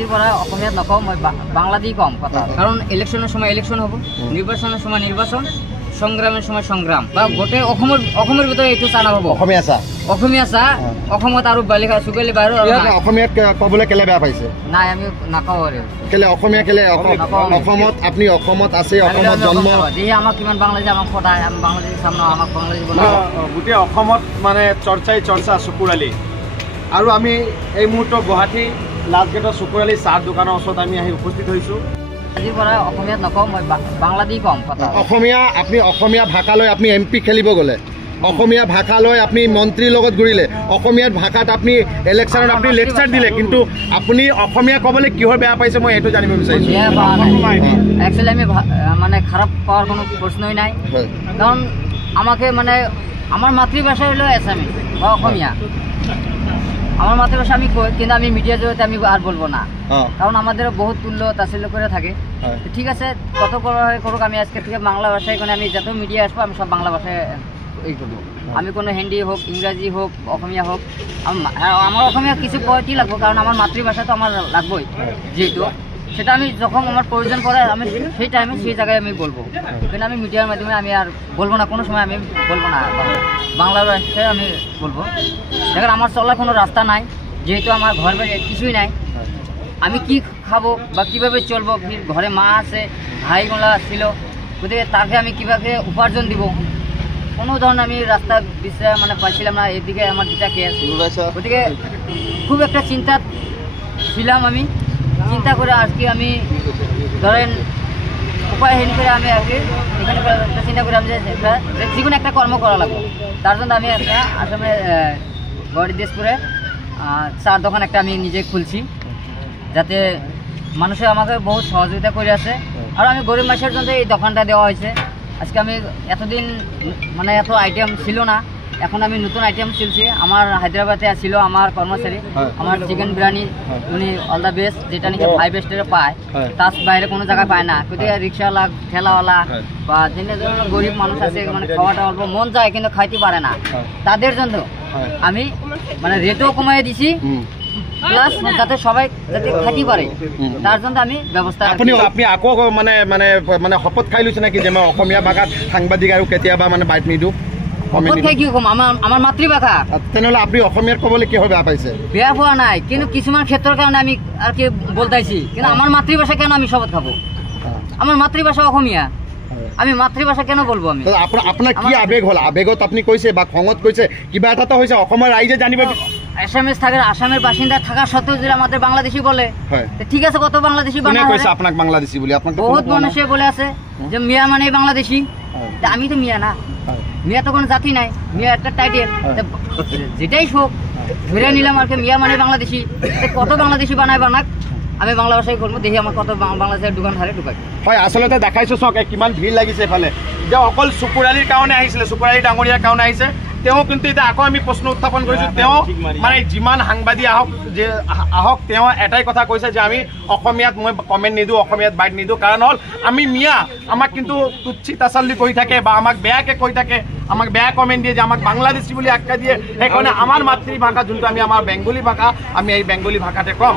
আজিৰ পৰা অসমীয়াত নকওঁ, মই বাংলা দিয়ে কম কথা। কাৰণ ইলেকশ্যনৰ সময় ইলেকশ্যন হ'ব, নিৰ্বাচনৰ সময় নিৰ্বাচন, সংগ্ৰামেৰ সময় সংগ্ৰাম বা গোটেই অসমেৰ ভিতৰে এইটো চা নহ'ব। অসমীয়া চা অসমত আৰু বালিকা চুকালি বাহিৰ অসমীয়াত ক'বলৈ কেলে বেয়া পাইছে? নাই আমি নাখাওঁ আৰু কেলে অসমীয়া কেলে অসমত আপুনি অসমত আছে, অসমত জন্ম দিয়ে আমাক কিমান বাংলাদেশ আমাক সদায় আমি বাংলাদেশ চাম আমাক বাংলাদেশ গোটেই অসমত মানে চৰ্চা চকুৰালি। আৰু আমি এই মুহূৰ্তত গুৱাহাটী লাষ্টগেটৰ চকুৰালি চাহ দোকানৰ ওচৰত আমি আহি উপস্থিত হৈছোঁ। আজিৰ পৰা অসমীয়াত নকওঁ, মই বাংলা দিয়ে কম কথা। অসমীয়া আপুনি অসমীয়া ভাষা লৈ আপুনি MP খেলিব গ'লে, অসমীয়া ভাষা লৈ আপুনি মন্ত্ৰীৰ লগত ঘূৰিলে, অসমীয়া ভাষাত আপুনি ইলেকশ্যনত আপুনি লেকচাৰ দিলে, কিন্তু আপুনি অসমীয়া ক'বলৈ কিহৰ বেয়া পাইছে মই এইটো জানিব বিচাৰিছোঁ। একচুৱেলি আমি মানে খারাপ পাওয়ার কোনো প্রশ্নই নাই, কারণ আমাকে মানে আমার মাতৃভাষা হলো আসামি বা অসমীয়া। আমার মাতৃভাষা আমি কই, কিন্তু আমি মিডিয়া জগতে আমি আর বলবো না, কারণ আমাদের বহুত তুল্য তাচ্ছিল্য করে থাকে। ঠিক আছে, কত করুক, আমি আজকে থেকে বাংলা ভাষায় কোনো আমি যত মিডিয়া আসবো আমি সব বাংলা ভাষায় এই করবো। আমি কোনো হিন্দি হোক, ইংরাজি হোক, অসমীয়া হোক, আমার অসমীয়া কিছু কয়টি লাগবো, কারণ আমার মাতৃভাষা তো আমার লাগবোই যেহেতু। সেটা আমি যখন আমার প্রয়োজন পড়ে আমি সেই টাইমে সেই জায়গায় আমি বলবো, কিন্তু আমি মিডিয়ার মাধ্যমে আমি আর বলবো না, কোনো সময় আমি বলবো না বাংলা ভাষায় আমি বলবো। দেখেন আমার চলার কোনো রাস্তা নাই, যেহেতু আমার ঘর বাড়ি কিছুই নাই, আমি কি খাবো বা কীভাবে চলবো, ঘরে মা আছে, ভাইগুলা ছিল, গতিকে তাকে আমি কীভাবে উপার্জন দিব, কোনো ধরনের আমি রাস্তা বিশ্রাম মানে পাইছিলাম না। এদিকে আমার দুটা কেস, গতিকে খুব একটা চিন্তা ছিলাম। আমি চিন্তা করে আজকে আমি ধরেন উপায়হীন করে আমি আজকে এখানে চিন্তা করে আমি যে কোনো একটা কর্ম করা লাগবে। তার জন্য আমি একটা আসামে গড়দিসপুরে চার দোকান একটা আমি নিজে খুলছি, যাতে মানুষে আমাকে বহুত সহযোগিতা করে আছে। আর আমি গরিব মানুষের জন্য এই দোকানটা দেওয়া হয়েছে। আজকে আমি এতদিন মানে এত আইটেম ছিল না, এখন আমি নতুন আইটেম চলছি। আমার হায়দ্রাবাদে ছিল আমার কর্মচারী, আমার চিকেন বিরিয়ানি উনি অল দ্য বেস্ট, যেটা নাকি 5 স্টারে পায়, তার বাইরে কোনো জায়গায় পায় না। কিন্তু রিক্সাওয়ালা, ঠেলাওয়ালা বা যেন গরিব মানুষ আছে, মানে খাওয়াটা অল্প মন যায় কিন্তু খাইতে পারে না, তাদের জন্য আমি মানে রেটও কমাই দিছি, প্লাস যাতে সবাই যাতে খাইতে পারে তার জন্য আমি ব্যবস্থা। আপনি আকৌ মানে মানে মানে শপত খাই লৈছে নাকি যে মই অসমীয়া ভাষাত সাংবাদিক আৰু কেতিয়াবা মানে বাইট নিদিওঁ? আমাৰ মাতৃভাষা, তেনেহলে আপনি অসমীয়াত ক'বলৈ কিহৰ বেয়া পাইছে? বেয়া পোৱা নাই, কিন্তু কিছুমান ক্ষেত্ৰৰ কাৰণে আমি আর কি বলতাইছি, কিন্তু আমার মাতৃভাষা কেন আমি শপথ খাবো? আমার মাতৃভাষা অসমীয়া, আমি মাতৃভাষা কেন বলবো? আমি আপনার কি আবেগ হল? আবেগত আপনি কৈছে বা খঙত কৈছে, কিবা এটা তো হয়েছে, অসমৰ রাইজে জানিব। আসামের থাকে, আসামের বাসিন্দা থাকা সত্ত্বেও যদি আমাদের বাংলাদেশি বলে, ঠিক আছে, কত বাংলাদেশি আপনাকে বাংলাদেশি বলে বহুত মানুষে বলে আছে যে মিয়া মানে বাংলাদেশি। আমি তো মিয়া না, মিয়া তো কোনো জাতি নাই, মিয়া একটা টাইটেল, যেটাই হোক ধরে নিলাম আর কি মিয়া মানে বাংলাদেশি। কত বাংলাদেশি বানাক, আমি বাংলা ভাষায় বলবো, দেখি আমার কত বাংলাদেশের দোকান হারে ঢুকাই। হয়, আসলতে দেখাইছো চক কিমান ভিড় লাগিছে এফালে, যে অকল চুকুৰালিৰ কাৰণে আহিছিলে, চুকুৰালি ডাঙৰীয়াৰ কাৰণে আহিছে। তেওঁ কিন্তু এতিয়া আকৌ আমি প্ৰশ্ন উত্থাপন কৰিছোঁ, তেওঁ মানে যিমান সাংবাদিক আহক তেওঁ এটাই কথা কৈছে যে আমি অসমীয়াত মই কমেণ্ট নিদিওঁ, অসমীয়াত বাইট নিদিওঁ, কাৰণ হ'ল আমি মিয়া, আমাক কিন্তু তুচ্ছি তাচাল্লি কৰি থাকে বা আমাক বেয়াকৈ কৈ থাকে, আমাক বেয়া কমেণ্ট দিয়ে, যে আমাক বাংলাদেশী বুলি আখ্যা দিয়ে। সেইকাৰণে আমাৰ মাতৃভাষা যোনটো আমি আমাৰ বেংগলী ভাষা, আমি এই বেংগলী ভাষাতে কম।